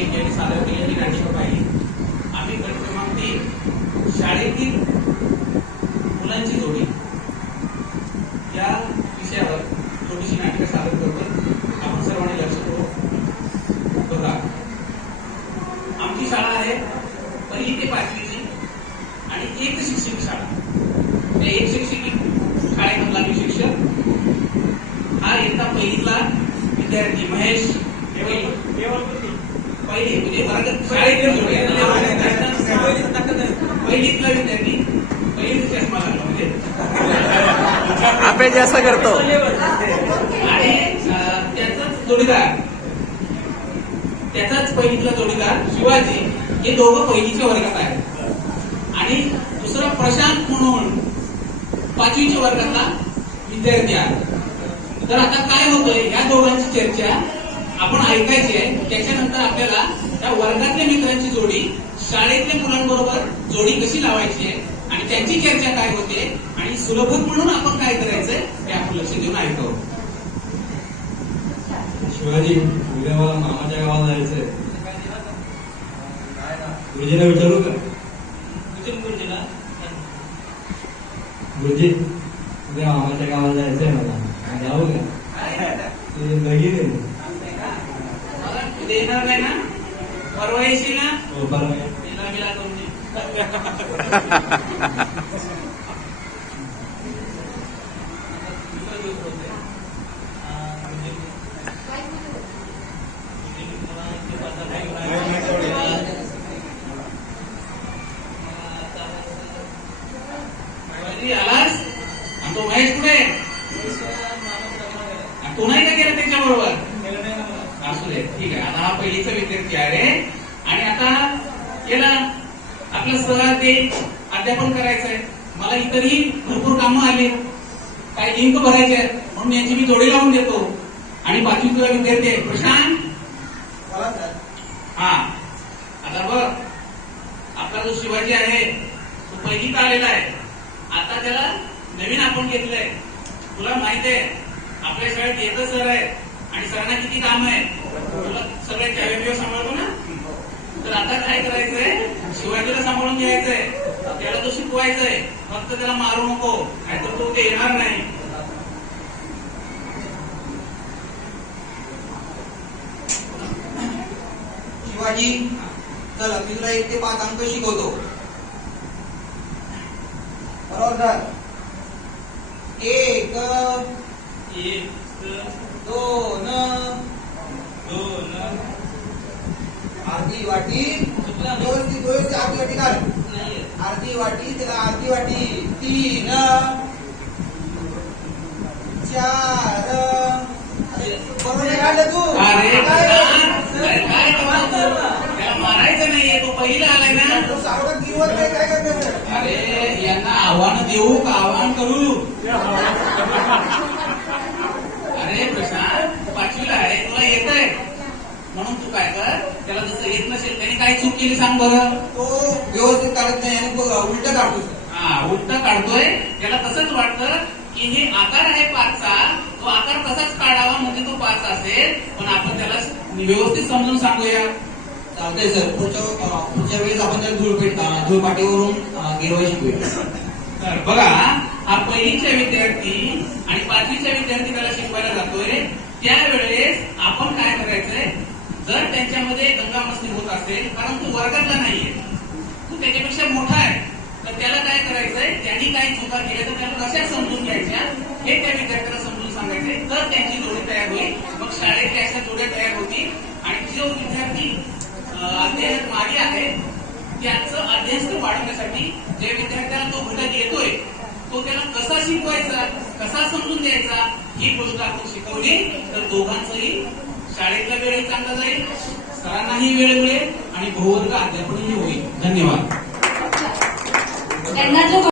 एक यांनी सादर केलेली आम्ही गट क्रमांक तीन शाळेतील मुलांची जोडी. या विषयावर छोटीशी नाटक सादर करतो आपण सर्वांनी लक्ष करू बघा. आमची शाळा आहे पहिली ते पाचवीची आणि एक शिक्षक शाळा. त्या एक शिक्षकी शाळेमधला मी शिक्षक. हा एकदा पहिलीतला विद्यार्थी महेश पहिली पहिली म्हणजे वर्गात पहिलीतला विद्यार्थी पहिलीचा चष्मा लागला म्हणजे आपे जास्त करतो. आणि त्याचाच जोडीदार. त्याचाच पहिलीतला जोडीदार शिवाजी. हे दोघं पहिलीच्या वर्गात आहेत. आणि दुसरा प्रशांत म्हणून पाचवीच्या वर्गातला विद्यार्थी आहे. तर आता काय होतंय? या दोघांची चर्चा आपण ऐकायची आहे. त्याच्यानंतर आपल्याला त्या वर्गातल्या मित्रांची जोडी शाळेतल्या मुलांबरोबर जोडी कशी लावायची आहे आणि त्यांची चर्चा काय होते आणि सुलभक म्हणून आपण काय करायचंय हे आपण लक्ष देऊन ऐकतो शिवाजी उद्या मला मामाच्या गावाला जायचंय. गुरुजीला विचारू का? गुरुजी उद्या मामाच्या गावाला जायचंय मला. जाऊ का? ते लगीन आहे उद्या येणार नाही ना? परवा येशील ना हो, परवा. तिला करून दे. शिवाजी, आलास? आणि तो महेश कुठे तू नाही का गेला त्याच्या दे ठीक आहे आता हा पहिलीचा विद्यार्थी आहे. आणि आता याला आपलं सहज ते अध्यापन करायचंय मला इतरही भरपूर कामं आले. काही लिंक भरायचे आहेत म्हणून यांची मी जोडी लावून देतो. आणि पाचवीचा विद्यार्थी आहे प्रशांत? हा. आता बघ. आपला जो शिवाजी आहे तो पहिलीत आलेला आहे? आता त्याला नवीन आपण घेतलंय. तुला माहिती आहे आपल्या शाळेत एकच सर आहे आणि सरांना किती काम आहे? तुला सगळे सांभाळतो ना? तर आता काय करायचंय? शिवाजीला सांभाळून घ्यायचंय. त्याला तो शिकवायचंय. फक्त त्याला मारू नको. नाहीतर तो ते येणार नाही. शिवाजी चला तुला एक ते पाच अंक शिकवतो. बरोबर सर. एक दोन. दोन. अर्धी वाटी. चुकला ना? व्यवस्थित व्यवस्थित अर्धी वाटी नाहीये. अर्धी वाटी त्याला अर्धी वाटी. तीन. चार. अरे, बरोबर काढलं तू. तू? मारायचं नाहीये तो पहिला आलाय ना. तो सावकाश गिरवत नाही काय करणार अरे यांना आव्हान देऊ का? आव्हान करू? अरे प्रशांत पाचवीला आहे तुला येत आहे. म्हणून तू काय कर त्याला जसं येत नसेल त्याने काय चूक केली सांग बरं. तो व्यवस्थित काढत नाही आणि उलट काढतो हा उलट काढतोय. त्याला तसंच वाटतं की हे आकार आहे पाचचा तो आकार तसाच काढावा म्हणजे तो पाच असेल. पण आपण त्याला व्यवस्थित समजून सांगूया. चालतंय सर. पुढच्या पुढच्या वेळेस आपण त्याला धूळपेट धूळपाटीवरून अं, गिरवाई शिकूया. तर बघा हा पहिलीच्या विद्यार्थी आणि पाचवीच्या विद्यार्थी त्याला शिकवायला त्यावेळेस आपण काय करायचंय? जर त्यांच्यामध्ये दंगामस्ती होत असेल परंतु वर्गातला नाहीये तू त्याच्यापेक्षा मोठा आहे तर त्याला काय करायचंय? त्यांनी काही चुका केल्या तर त्याला कशा समजून घ्यायच्या? हे त्या विद्यार्थ्याला समजून सांगायचंय. तर त्यांची जोडी तयार होईल मग शाळेत अशा जोड्या तयार होतील. आणि जो विद्यार्थी अं, अध्ययनात मागे आहे त्याचं अध्ययन वाढवण्यासाठी जे विद्यार्थ्याला तो घटक येतोय तो त्याला कसा शिकवायचा कसा समजून द्यायचा ही गोष्ट आपण शिकवली. तर दोघांचंही शाळेतला वेळ चांगला जाईल सरांनाही वेळ मिळेल आणि बहुवर्ग अध्यापनही होईल. धन्यवाद.